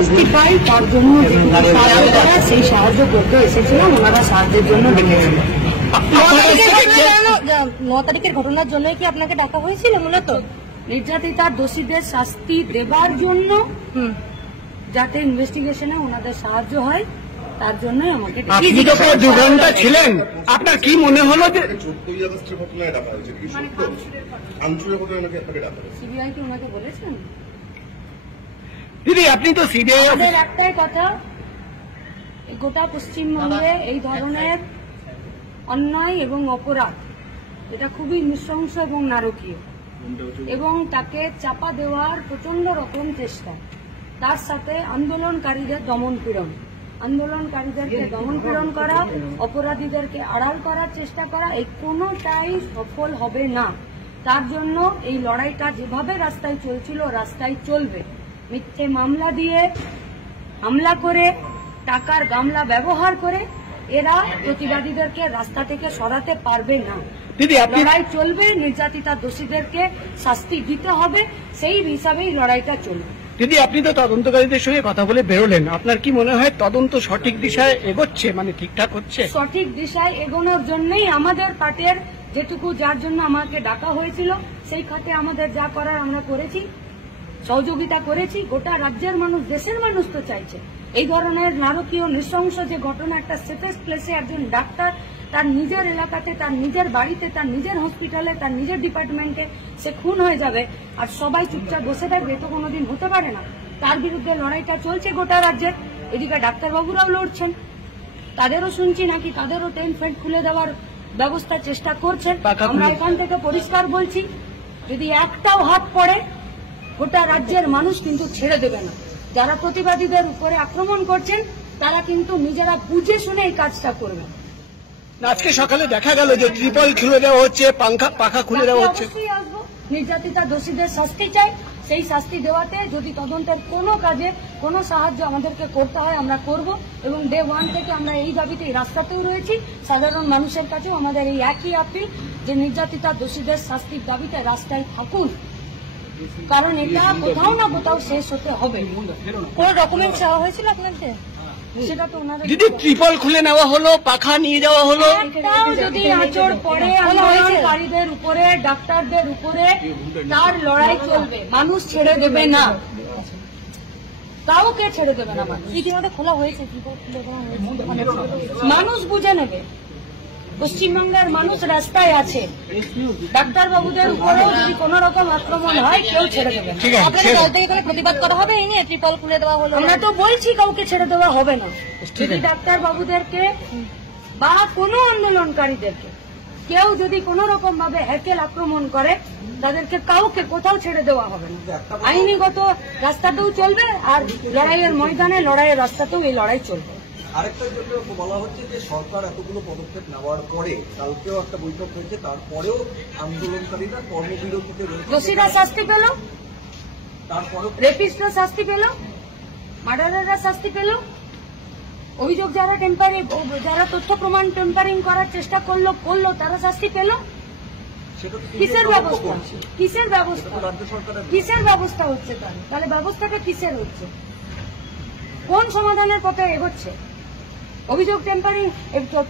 শাস্তি পাই তার জন্য সেই সাহায্য করতে এসেছিলাম, ওনারা সাহায্যের জন্য ডেকেছিলেন। 9 তারিখের ঘটনার জন্য কি আপনাকে ডাকা হয়েছিল? মূলত নির্যাতিতার দোষীদের শাস্তি দেবার জন্য, যাতে ইনভেস্টিগেশনে ওনাদের সাহায্য হয়, তার জন্যই আমাকে। আপনি তো প্রায় 2 ঘন্টা ছিলেন, আপনার কি মনে হলো যে 14 আগস্টের ঘটনায় ডাকা হয়েছে? সিবিআই কি ওনাকে বলেছেন? দিদি আপনি তো সিবিআই, আমাদের একটাই কথা, গোটা পশ্চিমবঙ্গে এই ধরনের অন্যায় এবং অপরাধ, এটা খুবই নৃশংস এবং নারকীয়, এবং তাকে চাপা দেওয়ার প্রচন্ড রকম চেষ্টা, তার সাথে আন্দোলনকারীদের আন্দোলনকারীদেরকে দমন পীড়ন করা, অপরাধীদেরকে আড়াল করার চেষ্টা করা, এই কোনোটাই সফল হবে না। তার জন্য এই লড়াইটা যেভাবে রাস্তায় চলছিল রাস্তায় চলবে। মিথ্যে মামলা দিয়ে, হামলা করে, টাকার গামলা ব্যবহার করে এরা প্রতিবাদীদেরকে রাস্তা থেকে সরাতে পারবে না। দিদি আপনি লড়াই চলবে, নির্যাতিতা দোষীদেরকে শাস্তি দিতে হবে, সেই হিসাবেই লড়াইটা চলবে। দিদি আপনি তো তদন্তকারীদের সঙ্গে কথা বলে বেরোলেন, আপনার কি মনে হয় তদন্ত সঠিক দিশায় এগোচ্ছে, মানে ঠিকঠাক হচ্ছে? সঠিক দিশায় এগোনোর জন্যই আমাদের পার্টির যেটুকু, যার জন্য আমাকে ডাকা হয়েছিল, সেই খাতে আমাদের যা করার আমরা করেছি, সহযোগিতা করেছি। গোটা রাজ্যের মানুষ, দেশের মানুষ তো চাইছে এই ধরনের নারকীয় নৃশংস যে ঘটনা, একটা সেফেস্ট প্লেসে একজন ডাক্তার তার নিজের এলাকাতে, তার নিজের বাড়িতে, তার নিজের হসপিটালে, তার নিজের ডিপার্টমেন্টে সে খুন হয়ে যাবে আর সবাই চুপচাপ বসে থাকবে, তো কোনোদিন হতে পারে না। তার বিরুদ্ধে লড়াইটা চলছে গোটা রাজ্যের। এদিকে ডাক্তারবাবুরাও লড়ছেন, তাদেরও শুনছি নাকি তাদেরও টেন্ট ফেন্ট খুলে দেওয়ার ব্যবস্থা চেষ্টা করছেন। আমরা এখান থেকে পরিষ্কার বলছি, যদি একটাও হাত পড়ে গোটা রাজ্যের মানুষ কিন্তু ছেড়ে দেবে না। যারা প্রতিবাদীদের উপরে আক্রমণ করছেন তারা কিন্তু নিজেরা বুঝে শুনে এই কাজটা করবেন। আজকে সকালে দেখা গেল যে ট্রিপল খুলে দেওয়া হচ্ছে, পাখা খুলে দেওয়া হচ্ছে। অবশ্যই আসবো, নির্যাতিতা দোষীদের শাস্তি চাই, সেই শাস্তি দেওয়াতে যদি তদন্তের কোনো কাজে কোনো সাহায্য আমাদেরকে করতে হয় আমরা করব, এবং ডে 1 থেকে আমরা এই দাবিতে এই রাস্তাতেও রয়েছি। সাধারণ মানুষের কাছেও আমাদের এই একই আপিল যে নির্যাতিতা দোষীদের শাস্তির দাবিতে রাস্তায় থাকুন, কারণ এটা কোথাও না কোথাও শেষ হতে হবে। কোনো ডকুমেন্ট চাওয়া হয়েছিল আপনাদের? সেটা তো ওনারা দিদি ট্রিপল খুলে নেওয়া হলো, পাখা নিয়ে যাওয়া হলো। একটাও যদি আঁচড় পড়ে আন্দোলনকারীদের উপরে, ডাক্তারদের উপরে, তার লড়াই চলবে, মানুষ ছেড়ে দেবে না, কাউকে ছেড়ে দেবে না। ইতিমধ্যে খোলা হয়েছে, মানুষ বুঝে নেবে, পশ্চিমবঙ্গের মানুষ রাস্তায় আছে, ডাক্তারবাবুদের উপরেও যদি কোন রকম আক্রমণ হয় কেউ ছেড়ে দেবে না। আপনাদের দল থেকে কোনো প্রতিবাদ করা হবে এই নিয়ে? ট্রিপল খুলে দেওয়া হলো, আমরা তো বলছি কাউকে ছেড়ে দেওয়া হবে না। যদি ডাক্তারবাবুদেরকে বা কোনো আন্দোলনকারীদেরকে কেউ যদি কোন রকম ভাবে হ্যাকেল আক্রমণ করে, তাদেরকে কাউকে কোথাও ছেড়ে দেওয়া হবে না। আইনিগত রাস্তাতেও চলবে, আর লড়াইয়ের ময়দানে, লড়াইয়ের রাস্তাতেও এই লড়াই চলবে। আরেকটা যেটা বলা হচ্ছে যে সরকার এতগুলো পদক্ষেপ নেওয়ার পরে, কালকেও একটা বৈঠক হয়েছে, তারপরেও আন্দোলনকারীরা কর্মবিরতিতে রয়েছে। দোষীরা শাস্তি পেল, তারপরেও রেপিস্টরা শাস্তি পেল, মার্ডারাররা শাস্তি পেল, অভিযোগ যারা যারা তথ্য প্রমাণ টেম্পারিং করার চেষ্টা করলো তারা শাস্তি পেল। কিসের ব্যবস্থা? কিসের ব্যবস্থা? কিসের ব্যবস্থা হচ্ছে? তাহলে ব্যবস্থাটা কিসের হচ্ছে? কোন সমাধানের পথে এগোচ্ছে? অভিযোগ টেম্পারিং,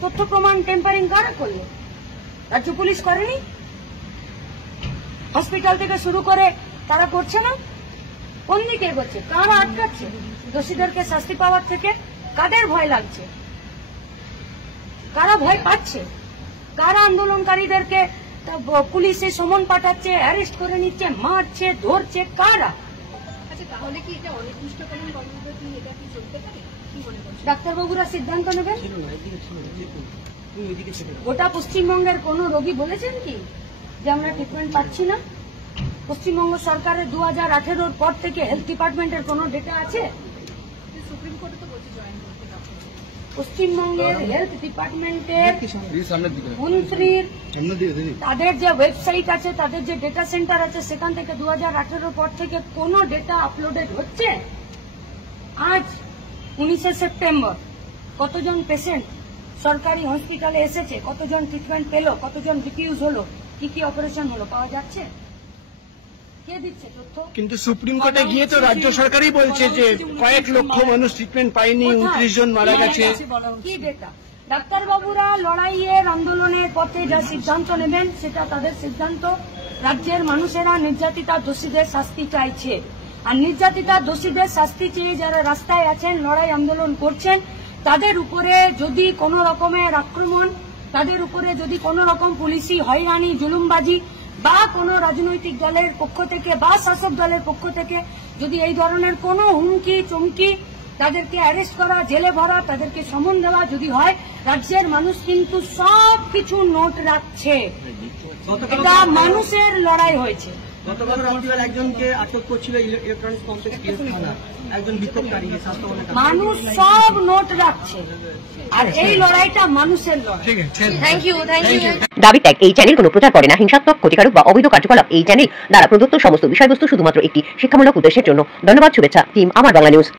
তথ্য প্রমাণ টেম্পারিং কারা করলো? রাজ্য পুলিশ করেনি? হসপিটাল থেকে শুরু করে তারা করছে না? কোন দিকে এগোচ্ছে? কারা আটকাচ্ছে দোষীদেরকে শাস্তি পাওয়ার থেকে? কাদের ভয় লাগছে? কারা ভয় পাচ্ছে? কারা আন্দোলনকারীদেরকে পুলিশে সমন পাঠাচ্ছে, অ্যারেস্ট করে নিচ্ছে, মারছে, ধরছে? কারা? ডাক্তারবাবুরা সিদ্ধান্ত নেবেন। গোটা পশ্চিমবঙ্গের কোন রোগী বলেছেন কি যে আমরা ট্রিটমেন্ট পাচ্ছি না? পশ্চিমবঙ্গ সরকারের 2018-র পর থেকে হেলথ ডিপার্টমেন্টের কোন ডেটা আছে? পশ্চিমবঙ্গের হেলথ ডিপার্টমেন্টের মন্ত্রীর তাদের যে ওয়েবসাইট আছে, তাদের যে ডেটা সেন্টার আছে, সেখান থেকে 2018-র পর থেকে কোন ডেটা আপলোডেড হচ্ছে? আজ 19শে সেপ্টেম্বর কতজন পেশেন্ট সরকারি হসপিটালে এসেছে, কতজন ট্রিটমেন্ট পেল, কতজন ডিফিউজ হলো, কি কি অপারেশন হলো, পাওয়া যাচ্ছে? কে দিচ্ছে তথ্য? কিন্তু সুপ্রিম কোর্টে গিয়ে তো রাজ্য সরকারই বলছে যে কয়েক লক্ষ মানুষ ট্রিটমেন্ট পায়নি, 29 জন মারা গেছে। কি ডেটা? ডাক্তারবাবুরা লড়াইয়ের আন্দোলনের পথে যা সিদ্ধান্ত নেবেন সেটা তাদের সিদ্ধান্ত। রাজ্যের মানুষেরা নির্যাতিতা দোষীদের শাস্তি চাইছে, আর নির্যাতিতা দোষীদের শাস্তি চেয়ে যারা রাস্তায় আছেন, লড়াই আন্দোলন করছেন, তাদের উপরে যদি কোনো রকমের আক্রমণ, তাদের উপরে যদি কোনো রকম পুলিশি হয়রানি, জুলুমবাজি বা কোনো রাজনৈতিক দলের পক্ষ থেকে বা শাসক দলের পক্ষ থেকে যদি এই ধরনের কোনো হুমকি চমকি, তাদেরকে অ্যারেস্ট করা, জেলে ভরা, তাদেরকে সমন দেওয়া যদি হয়, রাজ্যের মানুষ কিন্তু সব কিছু নোট রাখছে। এটা মানুষের লড়াই হয়েছে। গতকাল রাত্রিবেলা একজনকে আটক করছিল ইলেকট্রনিক্স কমপ্লেক্স থানা, একজন বিক্ষোভকারী স্বাস্থ্য। মানুষ সব নোট রাখছে, আর এই লড়াইটা মানুষের লড়াই। ঠিক আছে, থ্যাংক ইউ। দাবি ত্যাগ। এই চ্যানেল কোনো প্রচার করে না হিংসাত্মক, ক্ষতিকারক বা অবৈধ কার্যকলাপ। এই চ্যানেল দ্বারা প্রদত্ত সমস্ত বিষয়বস্তু শুধুমাত্র একটি শিক্ষামূলক উদ্দেশ্যের জন্য। ধন্যবাদ। শুভেচ্ছা টিম আমার বাংলা নিউজ।